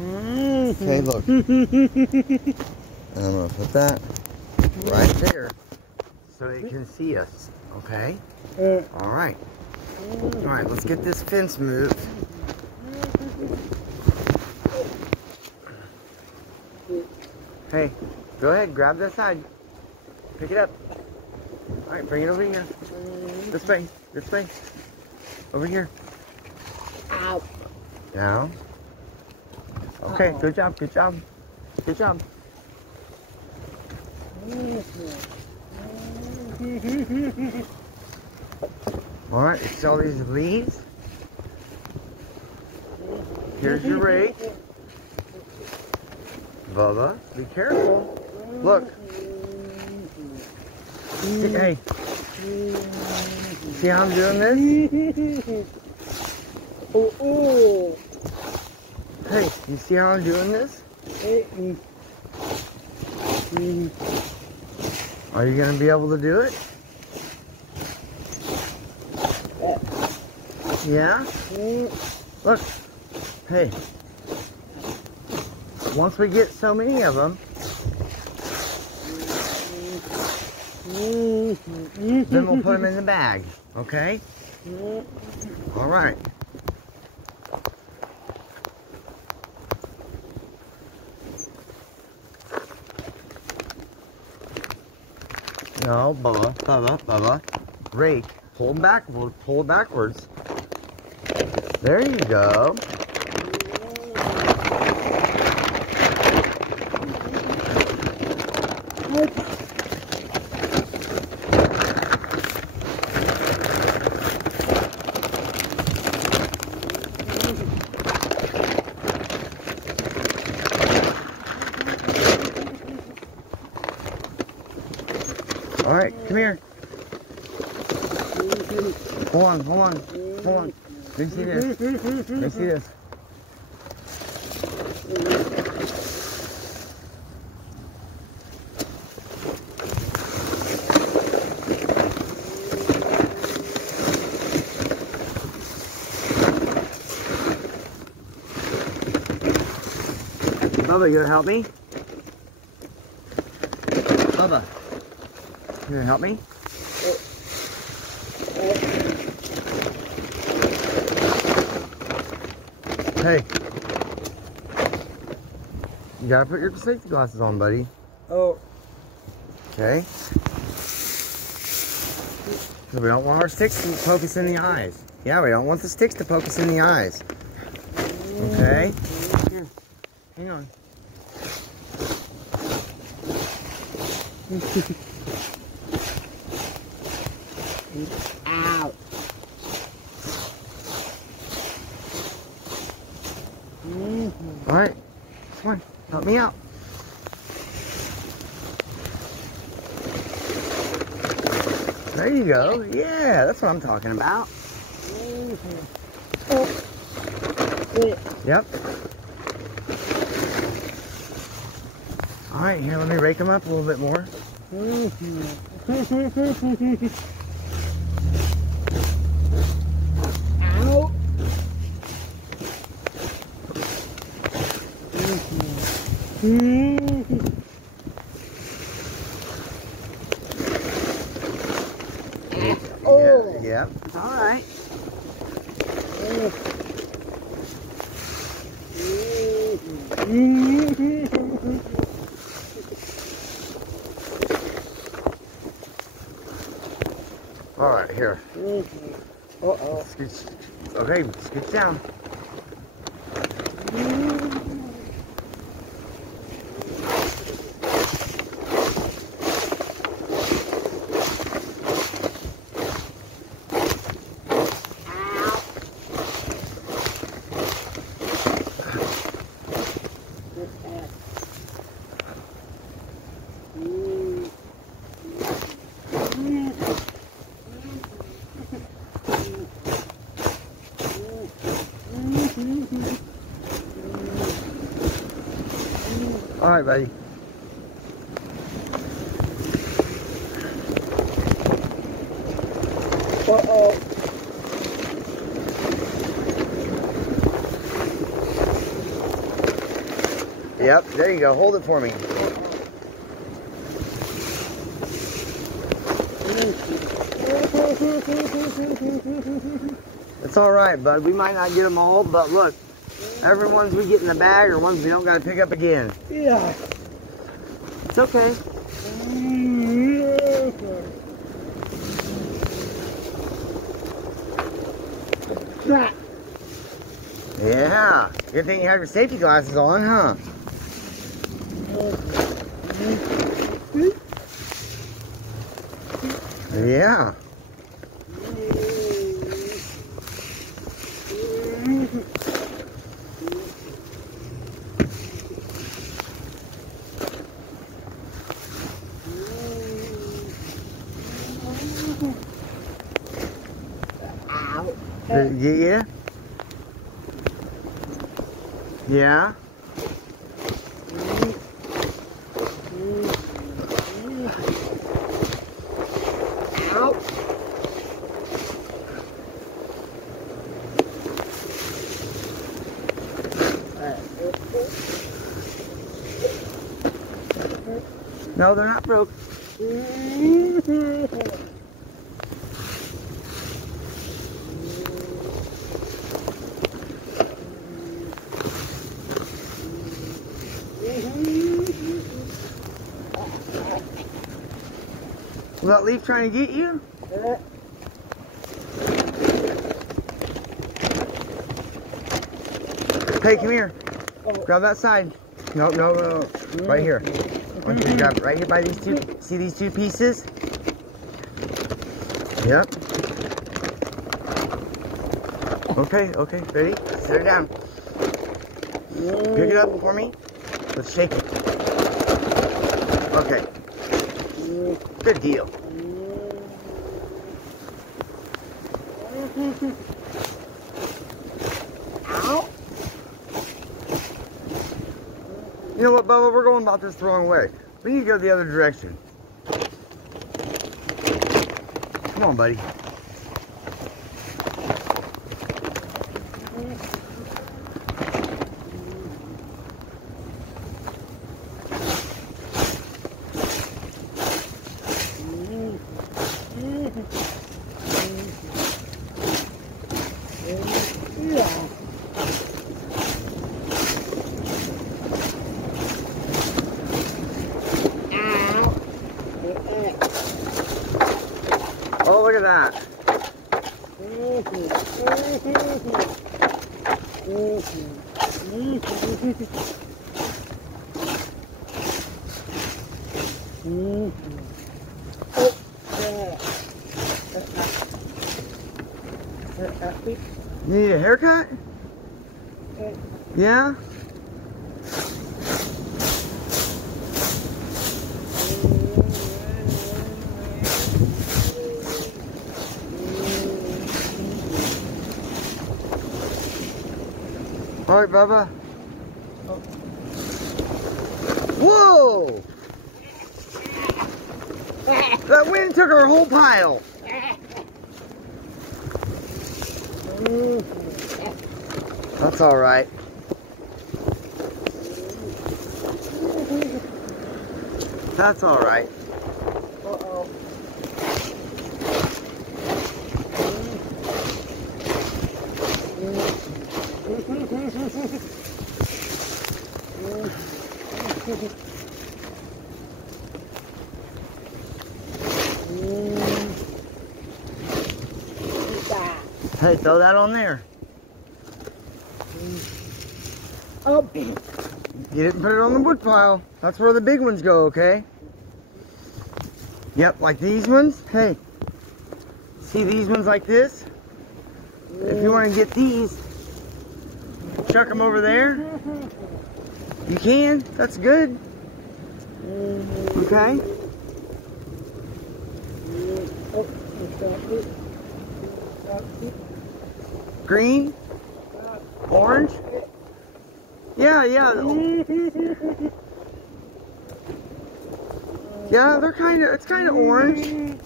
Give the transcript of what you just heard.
Okay, look. I'm gonna put that right there so it can see us. Okay? All right. All right, let's get this fence moved. Hey, go ahead, grab that side. Pick it up. All right, bring it over here. This way, this way. Over here. Ow. Down. Okay, good job, good job. Good job. All right, see all these leaves? Here's your rake. Bubba, be careful. Look. Hey. See how I'm doing this? Hey, you see how I'm doing this? Are you going to be able to do it? Yeah? Look. Hey. Once we get so many of them, then we'll put them in the bag. Okay? All right. No, Bubba. Rake. Pull them back. Pull backwards. There you go. All right, come here. Hold on. Let me see this. Let me see this. Bubba, you gonna help me? Bubba, you gonna help me? Hey, you gotta put your safety glasses on, buddy. Oh. Okay. Because we don't want our sticks to poke us in the eyes. Yeah, we don't want the sticks to poke us in the eyes. Okay. Here, hang on. Ow. All right, come on, help me out. There you go. Yeah, that's what I'm talking about. Yep. All right, here, let me rake them up a little bit more. Ow. Oh. Yep, it's all right. All right, here. Uh-oh. Scooch. Okay, scooch down. All right, buddy. Uh-oh. Yep, there you go. Hold it for me. It's all right, bud. We might not get them all, but look, every ones we get in the bag are ones we don't got to pick up again. Yeah. It's okay. Yeah. Good thing you have your safety glasses on, huh? Yeah. Ow. Did it get you? Yeah? Ow. No, they're not broke. Was that leaf trying to get you? Hey, come here. Grab that side. No, no, no. Right here. I want you to grab it right here by these two. See these two pieces? Yep. Okay, okay. Ready? Set it down. Pick it up for me. Let's shake it. Okay. Good deal. Ow. You know what, Bubba? We're going about this the wrong way. We need to go the other direction. Come on, buddy. Oh, look at that. You need a haircut? Yeah? All right, Bubba. Whoa! That wind took our whole pile. That's all right. That's all right. Uh-oh. Hey, throw that on there. Oh. Get it and put it on the wood pile. That's where the big ones go, okay? Yep, like these ones. Hey, see these ones like this? If you want to get these, chuck them over there. You can. That's good. Okay? Green? Orange? Yeah, yeah. Yeah, they're it's kind of orange.